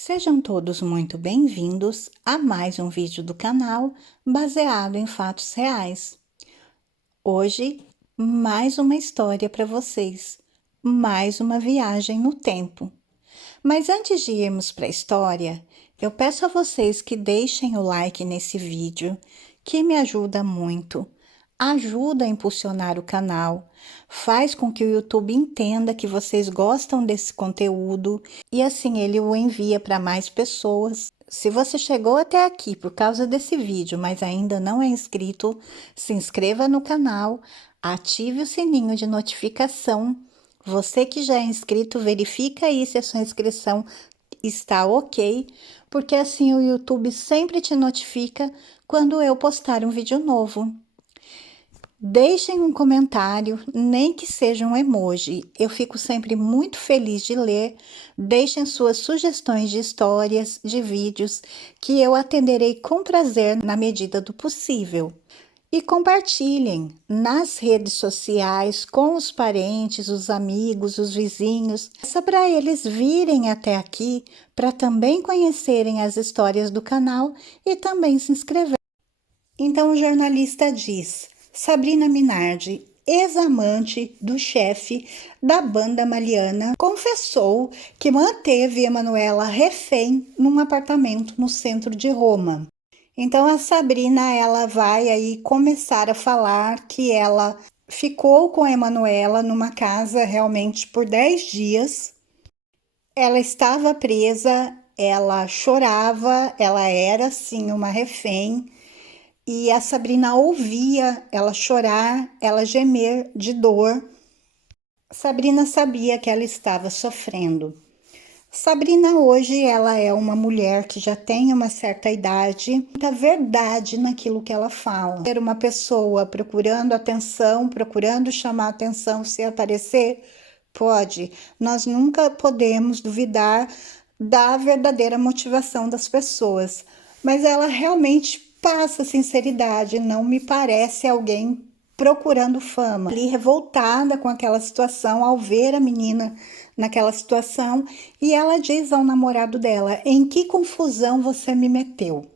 Sejam todos muito bem-vindos a mais um vídeo do canal baseado em fatos reais. Hoje, mais uma história para vocês, mais uma viagem no tempo. Mas antes de irmos para a história, eu peço a vocês que deixem o like nesse vídeo, que me ajuda muito. Ajuda a impulsionar o canal, faz com que o YouTube entenda que vocês gostam desse conteúdo e assim ele o envia para mais pessoas. Se você chegou até aqui por causa desse vídeo, mas ainda não é inscrito, se inscreva no canal, ative o sininho de notificação. Você que já é inscrito, verifica aí se a sua inscrição está ok, porque assim o YouTube sempre te notifica quando eu postar um vídeo novo. Deixem um comentário, nem que seja um emoji. Eu fico sempre muito feliz de ler. Deixem suas sugestões de histórias, de vídeos, que eu atenderei com prazer na medida do possível. E compartilhem nas redes sociais com os parentes, os amigos, os vizinhos, só para eles virem até aqui, para também conhecerem as histórias do canal e também se inscrever. Então o jornalista diz: Sabrina Minardi, ex-amante do chefe da banda Maliana, confessou que manteve Emanuela refém num apartamento no centro de Roma. Então a Sabrina, ela vai aí começar a falar que ela ficou com a Emanuela numa casa realmente por 10 dias. Ela estava presa, ela chorava, ela era assim uma refém. E a Sabrina ouvia ela chorar, ela gemer de dor. Sabrina sabia que ela estava sofrendo. Sabrina hoje ela é uma mulher que já tem uma certa idade, muita verdade naquilo que ela fala. Ser uma pessoa procurando atenção, procurando chamar atenção, se aparecer, pode. Nós nunca podemos duvidar da verdadeira motivação das pessoas, mas ela realmente passa sinceridade, não me parece alguém procurando fama. Ali revoltada com aquela situação, ao ver a menina naquela situação, e ela diz ao namorado dela: em que confusão você me meteu?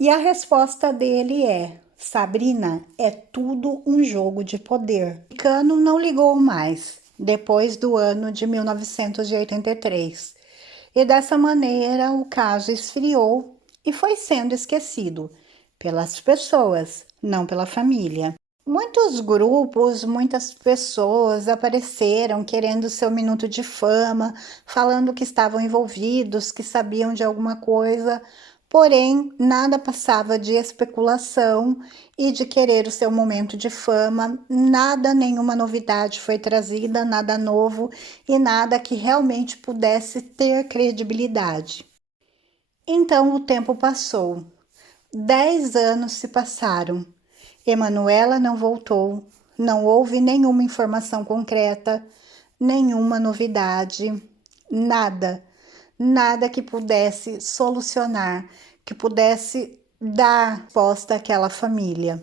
E a resposta dele é: Sabrina, é tudo um jogo de poder. O Cano não ligou mais, depois do ano de 1983. E dessa maneira o caso esfriou e foi sendo esquecido pelas pessoas, não pela família. Muitos grupos, muitas pessoas apareceram querendo seu minuto de fama, falando que estavam envolvidos, que sabiam de alguma coisa, porém nada passava de especulação e de querer o seu momento de fama, nada, nenhuma novidade foi trazida, nada novo e nada que realmente pudesse ter credibilidade. Então o tempo passou, 10 anos se passaram. Emanuela não voltou, não houve nenhuma informação concreta, nenhuma novidade, nada, nada que pudesse solucionar, que pudesse dar resposta àquela família.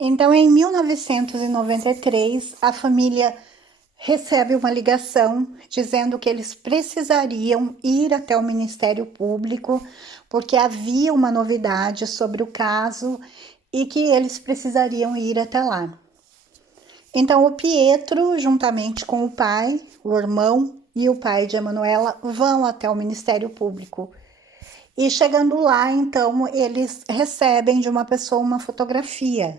Então, em 1993, a família recebe uma ligação dizendo que eles precisariam ir até o Ministério Público porque havia uma novidade sobre o caso e que eles precisariam ir até lá. Então o Pietro, juntamente com o pai, o irmão e o pai de Emanuela, vão até o Ministério Público. E chegando lá, então, eles recebem de uma pessoa uma fotografia.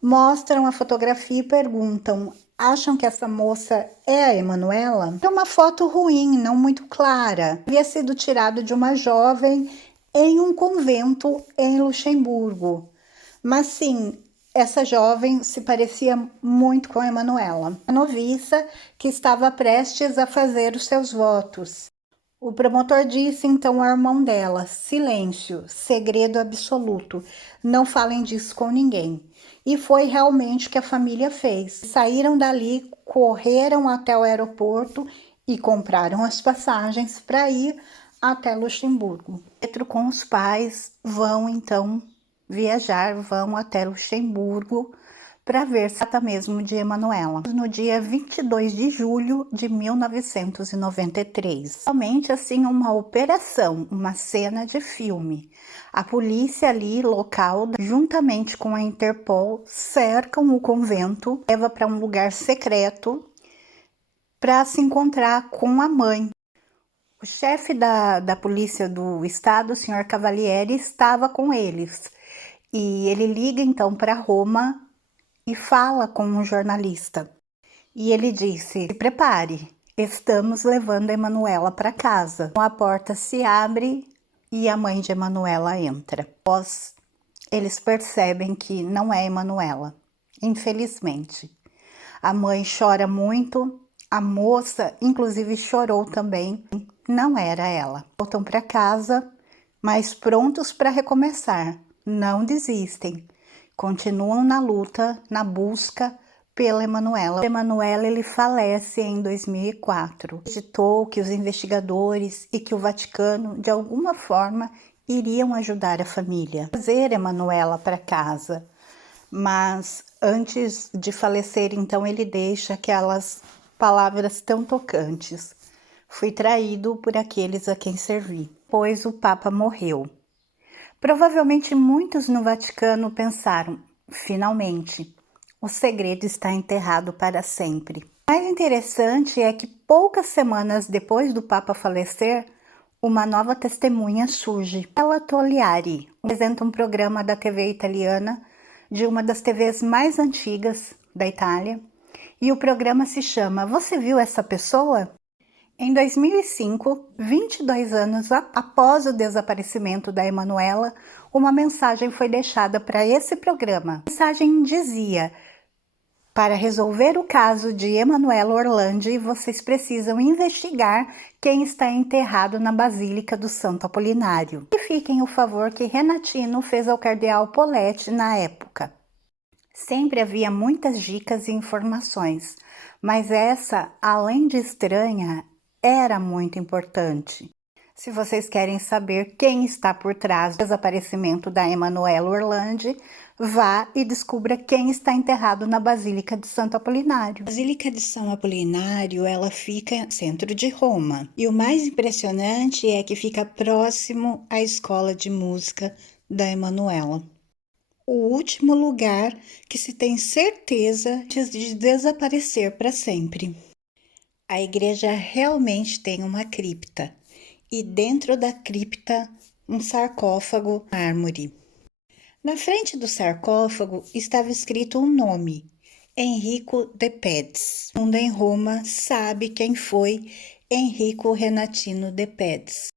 Mostram a fotografia e perguntam: acham que essa moça é a Emanuela? É uma foto ruim, não muito clara. Havia sido tirado de uma jovem em um convento em Luxemburgo. Mas sim, essa jovem se parecia muito com a Emanuela, a noviça que estava prestes a fazer os seus votos. O promotor disse então ao irmão dela: silêncio, segredo absoluto, não falem disso com ninguém. E foi realmente o que a família fez. Saíram dali, correram até o aeroporto e compraram as passagens para ir até Luxemburgo. Pedro com os pais vão então viajar, vão até Luxemburgo para ver se trata mesmo de Emanuela. No dia 22 de julho de 1993. Realmente assim uma operação, uma cena de filme. A polícia ali local, juntamente com a Interpol, cercam o convento, leva para um lugar secreto para se encontrar com a mãe. O chefe da polícia do estado, o senhor Cavalieri, estava com eles. E ele liga então para Roma e fala com um jornalista. E ele disse: se prepare, estamos levando a Emanuela para casa. A porta se abre e a mãe de Emanuela entra. Após, eles percebem que não é Emanuela, infelizmente. A mãe chora muito, a moça inclusive chorou também, não era ela. Voltam para casa, mas prontos para recomeçar, não desistem. Continuam na luta, na busca pela Emanuela. Emanuela ele falece em 2004. Acreditou que os investigadores e que o Vaticano, de alguma forma, iriam ajudar a família. Trazer Emanuela para casa. Mas antes de falecer, então, ele deixa aquelas palavras tão tocantes. Fui traído por aqueles a quem servi. Pois o Papa morreu. Provavelmente muitos no Vaticano pensaram, finalmente, o segredo está enterrado para sempre. O mais interessante é que poucas semanas depois do Papa falecer, uma nova testemunha surge. Ela Togliari apresenta um programa da TV italiana, de uma das TVs mais antigas da Itália, e o programa se chama Você Viu Essa Pessoa? Em 2005, 22 anos após o desaparecimento da Emanuela, uma mensagem foi deixada para esse programa. A mensagem dizia: para resolver o caso de Emanuela Orlandi, vocês precisam investigar quem está enterrado na Basílica do Santo Apolinário. E fiquem o favor que Renatino fez ao cardeal Poletti na época. Sempre havia muitas dicas e informações, mas essa, além de estranha, era muito importante. Se vocês querem saber quem está por trás do desaparecimento da Emanuela Orlandi, vá e descubra quem está enterrado na Basílica de Santo Apolinário. A Basílica de São Apolinário, ela fica no centro de Roma. E o mais impressionante é que fica próximo à escola de música da Emanuela. O último lugar que se tem certeza de desaparecer para sempre. A igreja realmente tem uma cripta, e dentro da cripta um sarcófago mármore. Na frente do sarcófago estava escrito um nome, Enrico de Pédiz. Todo mundo em Roma sabe quem foi Enrico Renatino de Pédiz.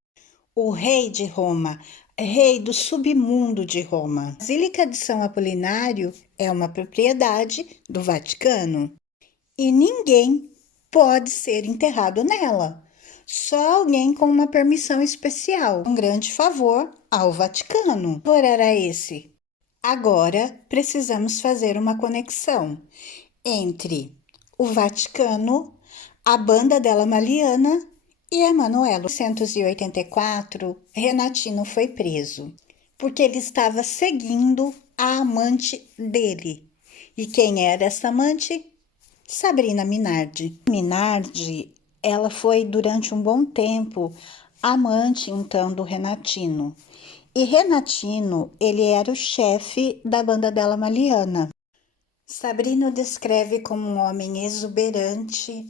O rei de Roma, rei do submundo de Roma. A Basílica de São Apolinário é uma propriedade do Vaticano e ninguém pode ser enterrado nela. Só alguém com uma permissão especial. Um grande favor ao Vaticano. Que favor era esse? Agora precisamos fazer uma conexão entre o Vaticano, a banda della Maliana e Emanuela. Em 1984, Renatino foi preso porque ele estava seguindo a amante dele. E quem era essa amante? Sabrina Minardi. Minardi, ela foi durante um bom tempo amante então do Renatino. E Renatino, ele era o chefe da banda della Maliana. Sabrina o descreve como um homem exuberante,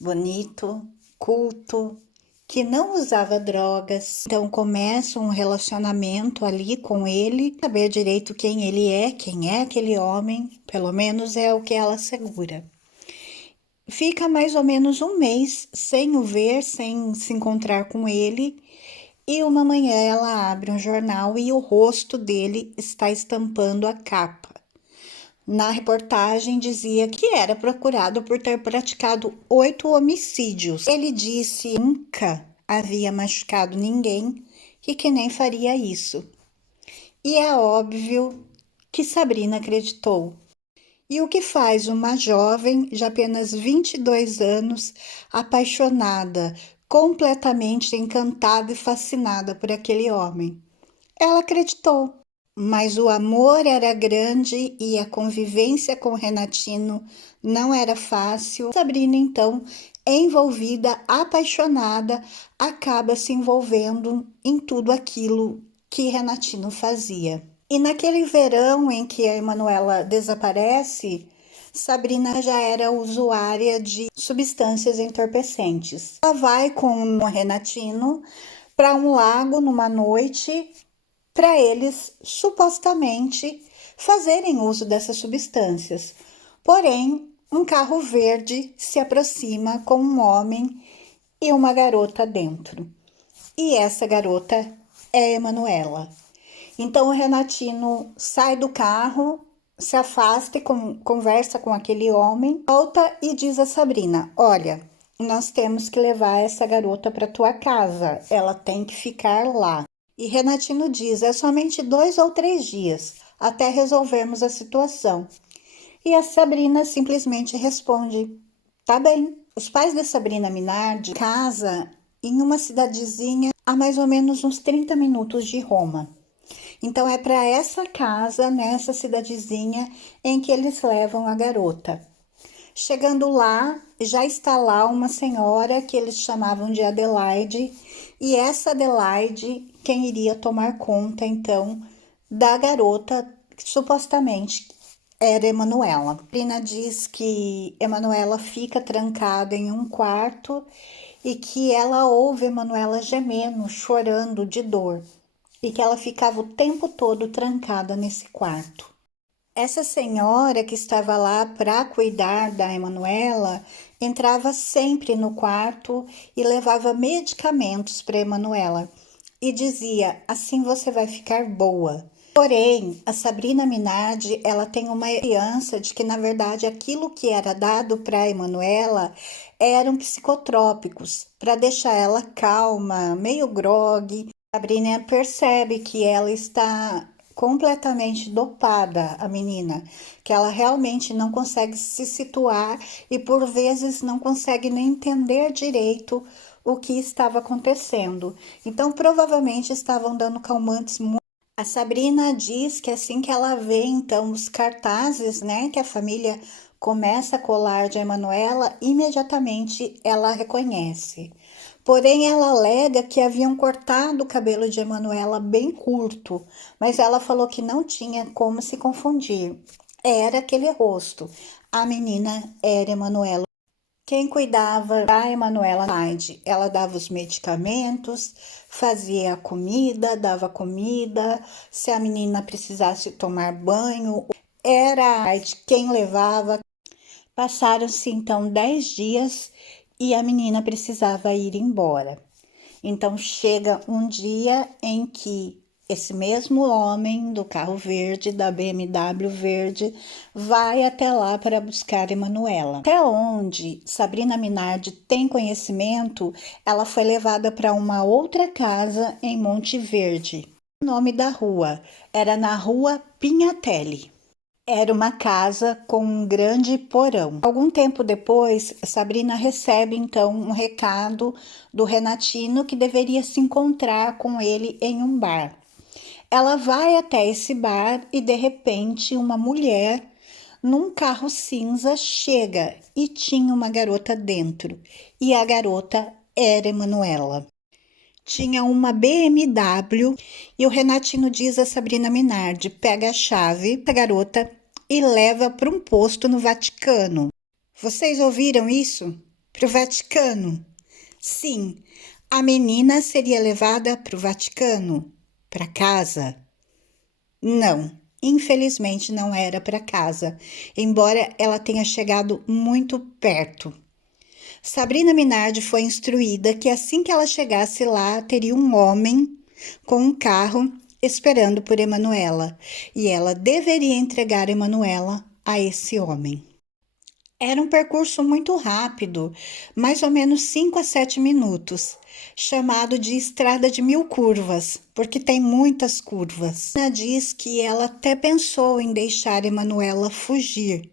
bonito, culto, que não usava drogas. Então começa um relacionamento ali com ele, saber direito quem ele é, quem é aquele homem, pelo menos é o que ela assegura. Fica mais ou menos um mês sem o ver, sem se encontrar com ele, e uma manhã ela abre um jornal e o rosto dele está estampando a capa. Na reportagem dizia que era procurado por ter praticado 8 homicídios. Ele disse que nunca havia machucado ninguém e que nem faria isso. E é óbvio que Sabrina acreditou. E o que faz uma jovem de apenas 22 anos, apaixonada, completamente encantada e fascinada por aquele homem? Ela acreditou. mas o amor era grande e a convivência com o Renatino não era fácil. Sabrina, então, envolvida, apaixonada, acaba se envolvendo em tudo aquilo que Renatino fazia. E naquele verão em que a Emanuela desaparece, Sabrina já era usuária de substâncias entorpecentes. Ela vai com o Renatino para um lago numa noite para eles supostamente fazerem uso dessas substâncias. Porém, um carro verde se aproxima com um homem e uma garota dentro. E essa garota é Emanuela. Então o Renatino sai do carro, se afasta e conversa com aquele homem, volta e diz a Sabrina: Olha, nós temos que levar essa garota para tua casa, ela tem que ficar lá. E Renatino diz: é somente 2 ou 3 dias até resolvermos a situação. E a Sabrina simplesmente responde: tá bem. Os pais da Sabrina Minardi casa em uma cidadezinha a mais ou menos uns 30 minutos de Roma. Então é para essa casa, nessa cidadezinha, em que eles levam a garota. Chegando lá, já está lá uma senhora que eles chamavam de Adelaide, e essa Adelaide quem iria tomar conta então da garota que supostamente era Emanuela. Sabrina diz que Emanuela fica trancada em um quarto e que ela ouve Emanuela gemendo, chorando de dor, e que ela ficava o tempo todo trancada nesse quarto. Essa senhora que estava lá para cuidar da Emanuela entrava sempre no quarto e levava medicamentos para Emanuela e dizia: assim você vai ficar boa. Porém, a Sabrina Minardi, ela tem uma criança de que na verdade aquilo que era dado para Emanuela eram psicotrópicos para deixar ela calma, meio grogue. Sabrina percebe que ela está completamente dopada, a menina, que ela realmente não consegue se situar e por vezes não consegue nem entender direito o que estava acontecendo. Então, provavelmente estavam dando calmantes. A Sabrina diz que assim que ela vê então os cartazes, né, que a família começa a colar de Emanuela, imediatamente ela reconhece. Porém, ela alega que haviam cortado o cabelo de Emanuela bem curto, mas ela falou que não tinha como se confundir. Era aquele rosto. A menina era Emanuela. Quem cuidava da Emanuela Hyde, ela dava os medicamentos, fazia a comida, dava comida, se a menina precisasse tomar banho, era a Hyde quem levava. Passaram-se então 10 dias e a menina precisava ir embora. Então chega um dia em que esse mesmo homem do carro verde, da BMW verde, vai até lá para buscar Emanuela. Até onde Sabrina Minardi tem conhecimento, ela foi levada para uma outra casa em Monte Verde. O nome da rua era na Rua Pinhatelli. Era uma casa com um grande porão. Algum tempo depois, Sabrina recebe então um recado do Renatino que deveria se encontrar com ele em um bar. Ela vai até esse bar e de repente uma mulher num carro cinza chega e tinha uma garota dentro. E a garota era Emanuela. Tinha uma BMW e o Renatino diz a Sabrina Minardi: pega a chave da garota e leva para um posto no Vaticano. Vocês ouviram isso? Para o Vaticano? Sim, a menina seria levada para o Vaticano? Para casa? Não, infelizmente não era para casa, embora ela tenha chegado muito perto. Sabrina Minardi foi instruída que assim que ela chegasse lá, teria um homem com um carro esperando por Emanuela, e ela deveria entregar Emanuela a esse homem. Era um percurso muito rápido, mais ou menos 5 a 7 minutos, chamado de Estrada de Mil Curvas, porque tem muitas curvas. Ana diz que ela até pensou em deixar Emanuela fugir.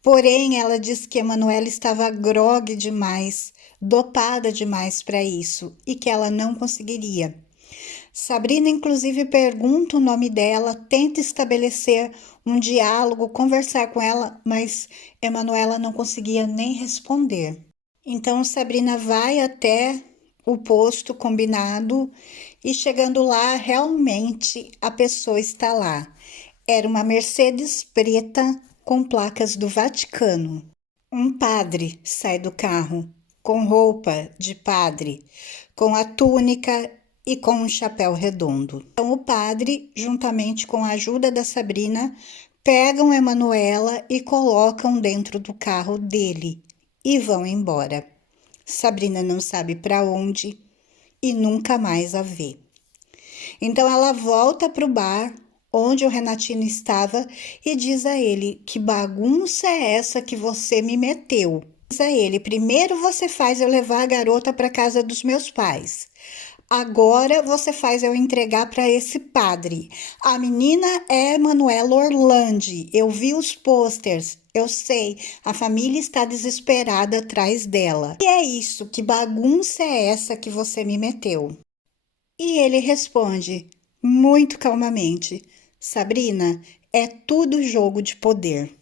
Porém, ela diz que Emanuela estava grogue demais, dopada demais para isso e que ela não conseguiria. Sabrina, inclusive, pergunta o nome dela, tenta estabelecer um diálogo, conversar com ela, mas Emanuela não conseguia nem responder. Então, Sabrina vai até o posto combinado e chegando lá, realmente a pessoa está lá. Era uma Mercedes preta com placas do Vaticano. Um padre sai do carro com roupa de padre, com a túnica e com um chapéu redondo. Então, o padre, juntamente com a ajuda da Sabrina, pegam Emanuela e colocam dentro do carro dele e vão embora. Sabrina não sabe para onde e nunca mais a vê. Então ela volta para o bar onde o Renatino estava e diz a ele: que bagunça é essa que você me meteu? Diz a ele: primeiro você faz eu levar a garota para casa dos meus pais. Agora você faz eu entregar para esse padre. A menina é Manuela Orlandi. Eu vi os posters. Eu sei, a família está desesperada atrás dela. E é isso, que bagunça é essa que você me meteu? E ele responde, muito calmamente: Sabrina, é tudo jogo de poder.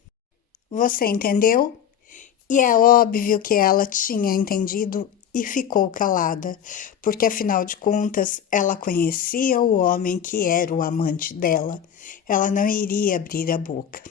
Você entendeu? E é óbvio que ela tinha entendido e ficou calada, porque afinal de contas ela conhecia o homem que era o amante dela. Ela não iria abrir a boca.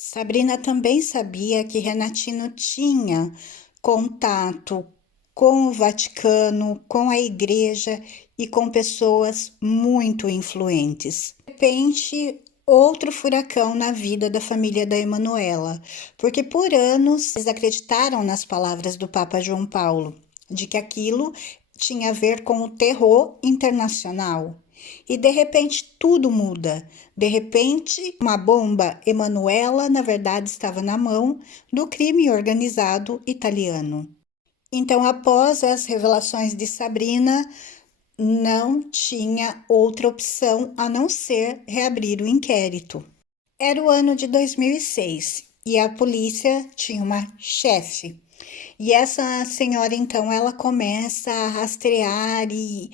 Sabrina também sabia que Renatino tinha contato com o Vaticano, com a igreja e com pessoas muito influentes. De repente, outro furacão na vida da família da Emanuela, porque por anos eles acreditaram nas palavras do Papa João Paulo, de que aquilo tinha a ver com o terror internacional. E de repente tudo muda. De repente, uma bomba, Emanuela, na verdade, estava na mão do crime organizado italiano. Então, após as revelações de Sabrina, não tinha outra opção a não ser reabrir o inquérito. Era o ano de 2006 e a polícia tinha uma chefe. E essa senhora, então, ela começa a rastrear e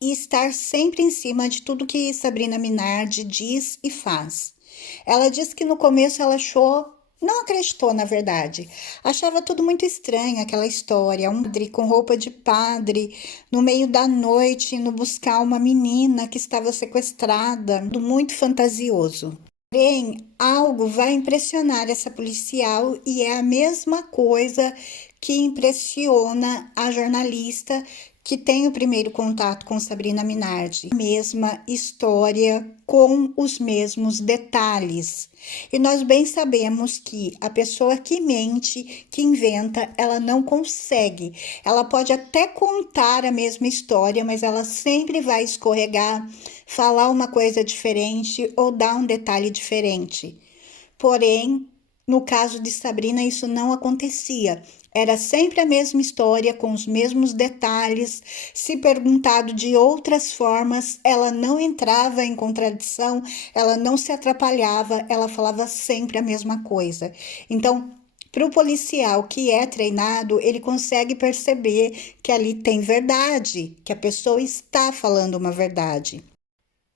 estar sempre em cima de tudo que Sabrina Minardi diz e faz. Ela diz que no começo ela achou, não acreditou na verdade, achava tudo muito estranho, aquela história, um padre com roupa de padre, no meio da noite, indo buscar uma menina que estava sequestrada, tudo muito fantasioso. Porém, algo vai impressionar essa policial e é a mesma coisa que impressiona a jornalista que tem o primeiro contato com Sabrina Minardi. A mesma história com os mesmos detalhes. E nós bem sabemos que a pessoa que mente, que inventa, ela não consegue. Ela pode até contar a mesma história, mas ela sempre vai escorregar, falar uma coisa diferente ou dar um detalhe diferente. Porém, no caso de Sabrina, isso não acontecia. Era sempre a mesma história, com os mesmos detalhes. Se perguntado de outras formas, ela não entrava em contradição, ela não se atrapalhava, ela falava sempre a mesma coisa. Então, para o policial que é treinado, ele consegue perceber que ali tem verdade, que a pessoa está falando uma verdade.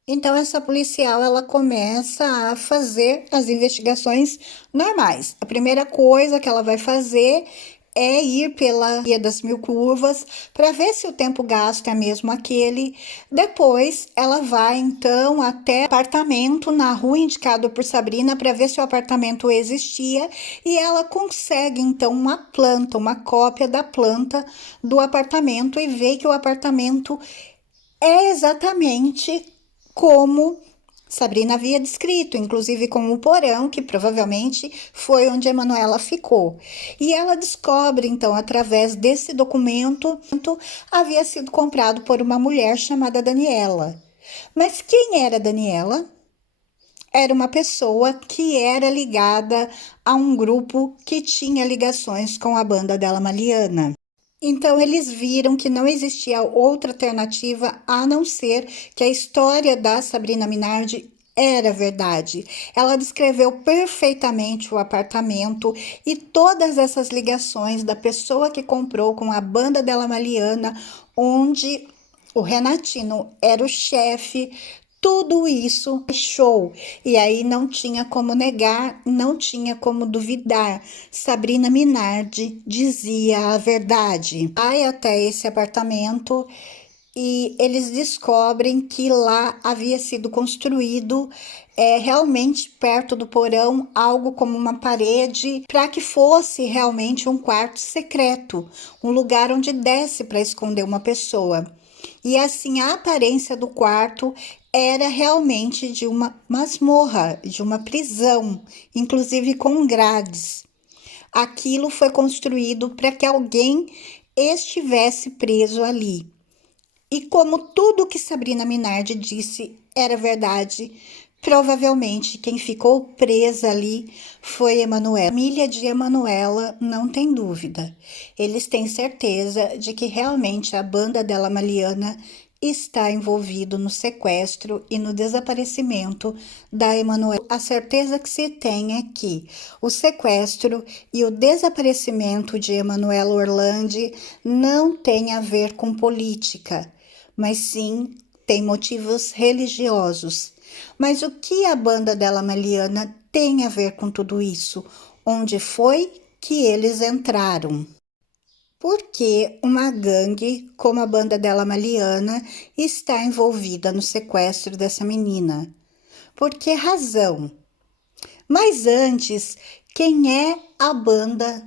Então, essa policial, ela começa a fazer as investigações normais. A primeira coisa que ela vai fazer é ir pela Via das Mil Curvas para ver se o tempo gasto é mesmo aquele. Depois, ela vai então até o apartamento na rua indicado por Sabrina para ver se o apartamento existia e ela consegue então uma planta, uma cópia da planta do apartamento e vê que o apartamento é exatamente como Sabrina havia descrito, inclusive com o porão, que provavelmente foi onde a Manuela ficou. E ela descobre, então, através desse documento, havia sido comprado por uma mulher chamada Daniela. Mas quem era Daniela? Era uma pessoa que era ligada a um grupo que tinha ligações com a banda dela Maliana. Então, eles viram que não existia outra alternativa a não ser que a história da Sabrina Minardi era verdade. Ela descreveu perfeitamente o apartamento e todas essas ligações da pessoa que comprou com a banda dela Maliana, onde O Renatino era o chefe, tudo isso show. E aí não tinha como negar, não tinha como duvidar. Sabrina Minardi dizia a verdade. Vai até esse apartamento e eles descobrem que lá havia sido construído realmente perto do porão algo como uma parede para que fosse realmente um quarto secreto, um lugar onde desse para esconder uma pessoa. E assim a aparência do quarto era realmente de uma masmorra, de uma prisão, inclusive com grades. Aquilo foi construído para que alguém estivesse preso ali. E como tudo que Sabrina Minardi disse era verdade, provavelmente quem ficou presa ali foi Emanuela. A família de Emanuela não tem dúvida. Eles têm certeza de que realmente a banda della Maliana está envolvido no sequestro e no desaparecimento da Emanuela. A certeza que se tem é que o sequestro e o desaparecimento de Emanuela Orlandi não tem a ver com política, mas sim tem motivos religiosos. Mas o que a banda della Maliana tem a ver com tudo isso? Onde foi que eles entraram? Por que uma gangue como a banda della Maliana está envolvida no sequestro dessa menina? Por que razão? Mas antes, quem é a banda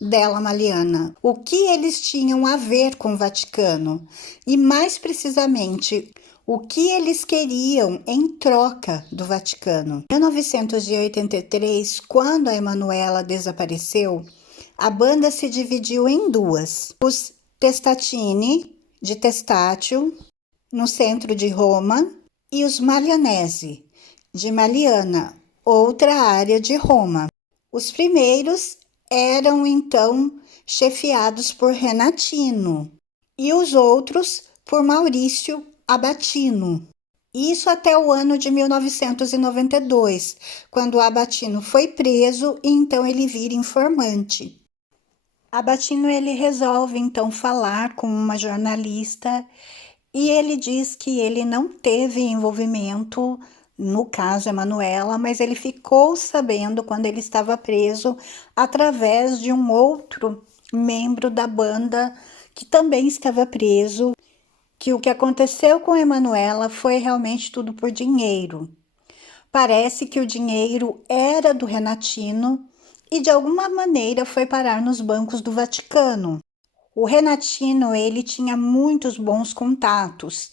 della Maliana? O que eles tinham a ver com o Vaticano? E mais precisamente, o que eles queriam em troca do Vaticano? Em 1983, quando a Emanuela desapareceu, a banda se dividiu em duas. Os Testatini, de Testátio, no centro de Roma, e os Malianesi, de Maliana, outra área de Roma. Os primeiros eram então chefiados por Renatino e os outros por Maurício Abatino. Isso até o ano de 1992, quando Abatino foi preso e então ele vira informante. Abatino ele resolve então falar com uma jornalista e ele diz que ele não teve envolvimento no caso Emanuela, mas ele ficou sabendo quando ele estava preso através de um outro membro da banda que também estava preso, que o que aconteceu com Emanuela foi realmente tudo por dinheiro. Parece que o dinheiro era do Renatino e de alguma maneira foi parar nos bancos do Vaticano. O Renatino, ele tinha muitos bons contatos,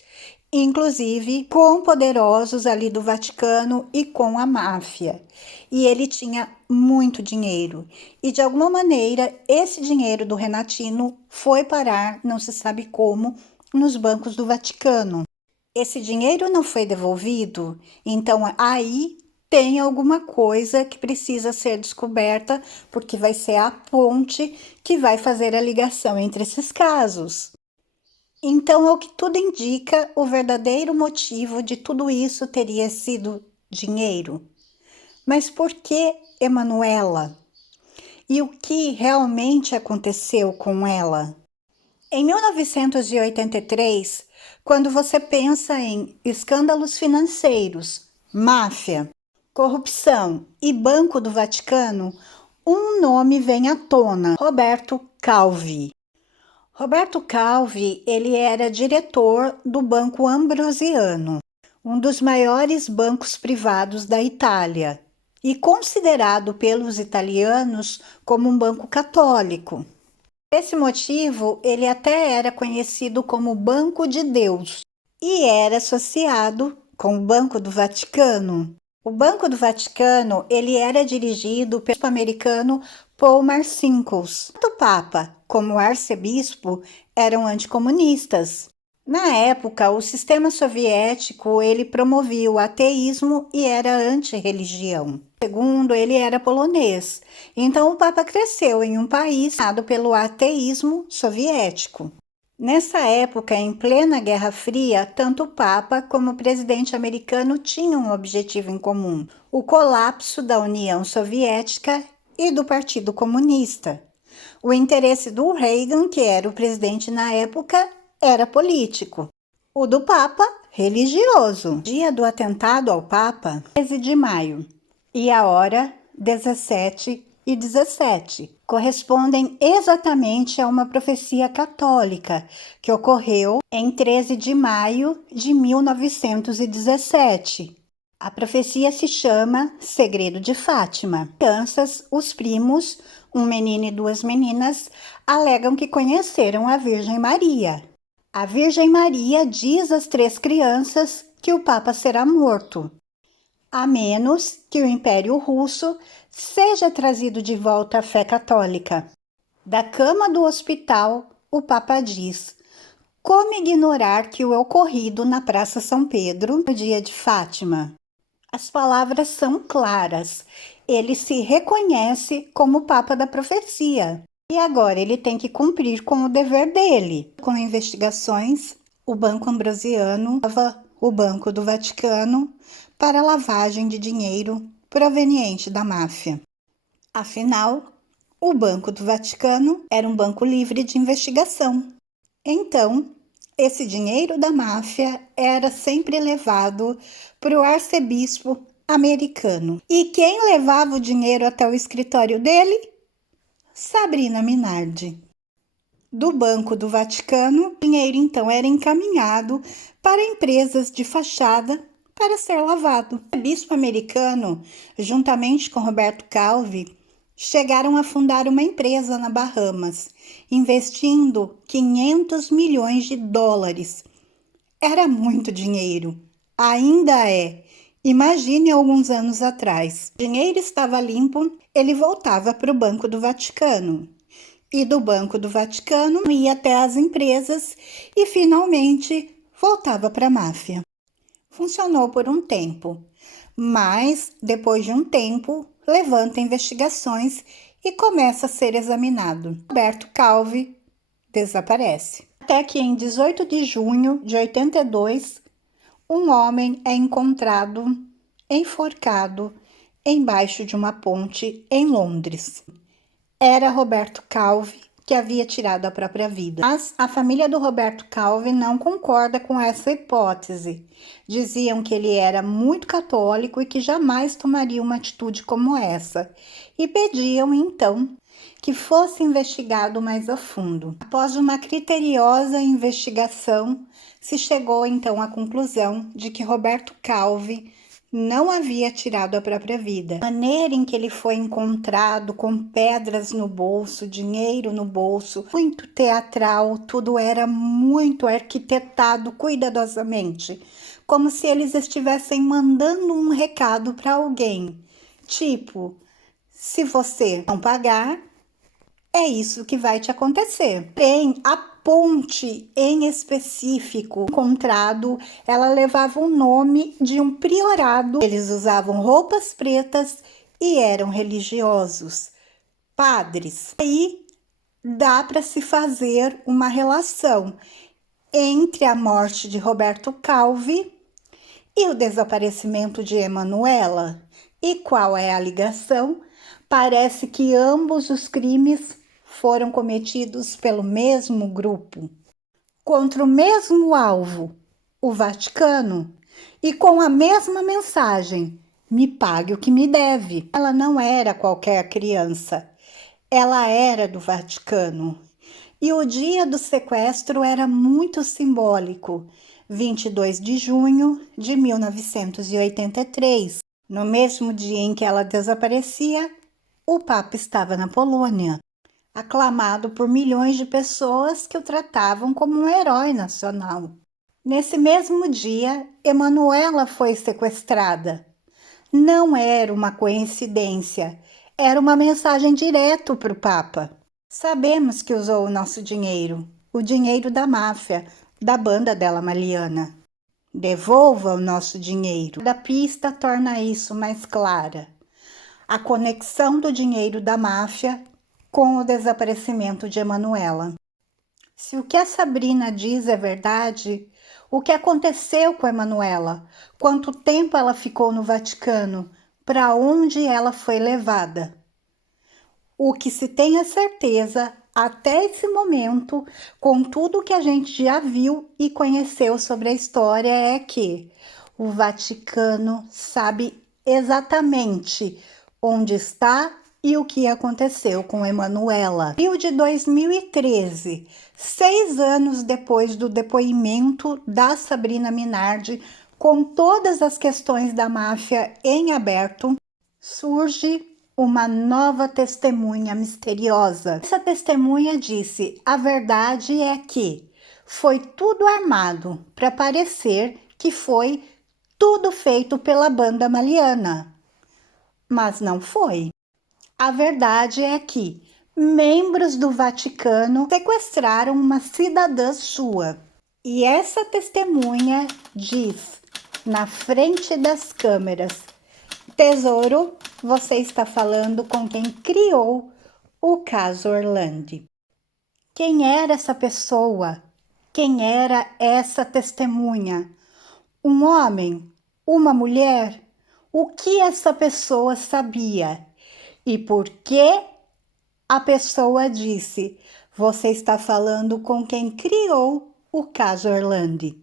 inclusive com poderosos ali do Vaticano e com a máfia. E ele tinha muito dinheiro. E de alguma maneira, esse dinheiro do Renatino foi parar, não se sabe como, nos bancos do Vaticano. Esse dinheiro não foi devolvido, então aí tem alguma coisa que precisa ser descoberta, porque vai ser a ponte que vai fazer a ligação entre esses casos. Então, ao que tudo indica, o verdadeiro motivo de tudo isso teria sido dinheiro. Mas por que Emanuela? E o que realmente aconteceu com ela? Em 1983, quando você pensa em escândalos financeiros, máfia, corrupção e Banco do Vaticano, um nome vem à tona: Roberto Calvi. Roberto Calvi, ele era diretor do Banco Ambrosiano, um dos maiores bancos privados da Itália, e considerado pelos italianos como um banco católico. Por esse motivo, ele até era conhecido como Banco de Deus e era associado com o Banco do Vaticano. O Banco do Vaticano, ele era dirigido pelo americano Paul Marcinkus. Tanto o Papa como o arcebispo eram anticomunistas. Na época, o sistema soviético ele promovia o ateísmo e era anti-religião. Segundo, ele era polonês. Então, o Papa cresceu em um país dominado pelo ateísmo soviético. Nessa época, em plena Guerra Fria, tanto o Papa como o presidente americano tinham um objetivo em comum: o colapso da União Soviética e do Partido Comunista. O interesse do Reagan, que era o presidente na época, era político. O do Papa, religioso. Dia do atentado ao Papa, 13 de maio. E a hora, 17h17. Correspondem exatamente a uma profecia católica que ocorreu em 13 de maio de 1917. A profecia se chama Segredo de Fátima. Crianças, os primos, um menino e duas meninas, alegam que conheceram a Virgem Maria. A Virgem Maria diz às três crianças que o Papa será morto, a menos que o Império Russo seja trazido de volta à fé católica. Da cama do hospital, o Papa diz: como ignorar que o ocorrido na Praça São Pedro, no dia de Fátima? As palavras são claras. Ele se reconhece como Papa da profecia. E agora ele tem que cumprir com o dever dele. Com investigações, o Banco Ambrosiano usava o Banco do Vaticano para lavagem de dinheiro proveniente da máfia. Afinal, o Banco do Vaticano era um banco livre de investigação. Então, esse dinheiro da máfia era sempre levado para o arcebispo americano. E quem levava o dinheiro até o escritório dele? Sabrina Minardi. Do Banco do Vaticano, o dinheiro então era encaminhado para empresas de fachada para ser lavado. O bispo americano, juntamente com Roberto Calvi, chegaram a fundar uma empresa na Bahamas, investindo 500 milhões de dólares. Era muito dinheiro. Ainda é. Imagine alguns anos atrás. O dinheiro estava limpo, ele voltava para o Banco do Vaticano. E do Banco do Vaticano ia até as empresas e finalmente voltava para a máfia. Funcionou por um tempo, mas depois de um tempo levanta investigações e começa a ser examinado. Roberto Calvi desaparece. Até que em 18 de junho de 82, um homem é encontrado enforcado embaixo de uma ponte em Londres. Era Roberto Calvi que havia tirado a própria vida. Mas a família do Roberto Calvi não concorda com essa hipótese. Diziam que ele era muito católico e que jamais tomaria uma atitude como essa. E pediam, então, que fosse investigado mais a fundo. Após uma criteriosa investigação, se chegou então à conclusão de que Roberto Calvi não havia tirado a própria vida. A maneira em que ele foi encontrado, com pedras no bolso, dinheiro no bolso, muito teatral, tudo era muito arquitetado cuidadosamente, como se eles estivessem mandando um recado para alguém. Tipo, se você não pagar, é isso que vai te acontecer. Tem a ponte em específico encontrado, ela levava o nome de um priorado. Eles usavam roupas pretas e eram religiosos, padres. Aí dá para se fazer uma relação entre a morte de Roberto Calvi e o desaparecimento de Emanuela. E qual é a ligação? Parece que ambos os crimes foram cometidos pelo mesmo grupo, contra o mesmo alvo, o Vaticano, e com a mesma mensagem: me pague o que me deve. Ela não era qualquer criança, ela era do Vaticano. E o dia do sequestro era muito simbólico, 22 de junho de 1983. No mesmo dia em que ela desaparecia, o Papa estava na Polônia, aclamado por milhões de pessoas que o tratavam como um herói nacional. Nesse mesmo dia, Emanuela foi sequestrada. Não era uma coincidência, era uma mensagem direto para o Papa. Sabemos que usou o nosso dinheiro, o dinheiro da máfia, da banda dela Maliana. Devolva o nosso dinheiro. A pista torna isso mais clara. A conexão do dinheiro da máfia com o desaparecimento de Emanuela. Se o que a Sabrina diz é verdade, o que aconteceu com Emanuela? Quanto tempo ela ficou no Vaticano? Para onde ela foi levada? O que se tem a certeza até esse momento, com tudo que a gente já viu e conheceu sobre a história, é que o Vaticano sabe exatamente onde está e o que aconteceu com Emanuela. Em de 2013, 6 anos depois do depoimento da Sabrina Minardi, com todas as questões da máfia em aberto, surge uma nova testemunha misteriosa. Essa testemunha disse: a verdade é que foi tudo armado para parecer que foi tudo feito pela banda Maliana. Mas não foi. A verdade é que membros do Vaticano sequestraram uma cidadã sua. E essa testemunha diz, na frente das câmeras: Tesouro, você está falando com quem criou o caso Orlandi. Quem era essa pessoa? Quem era essa testemunha? Um homem? Uma mulher? O que essa pessoa sabia? E por que a pessoa disse: você está falando com quem criou o caso Orlandi?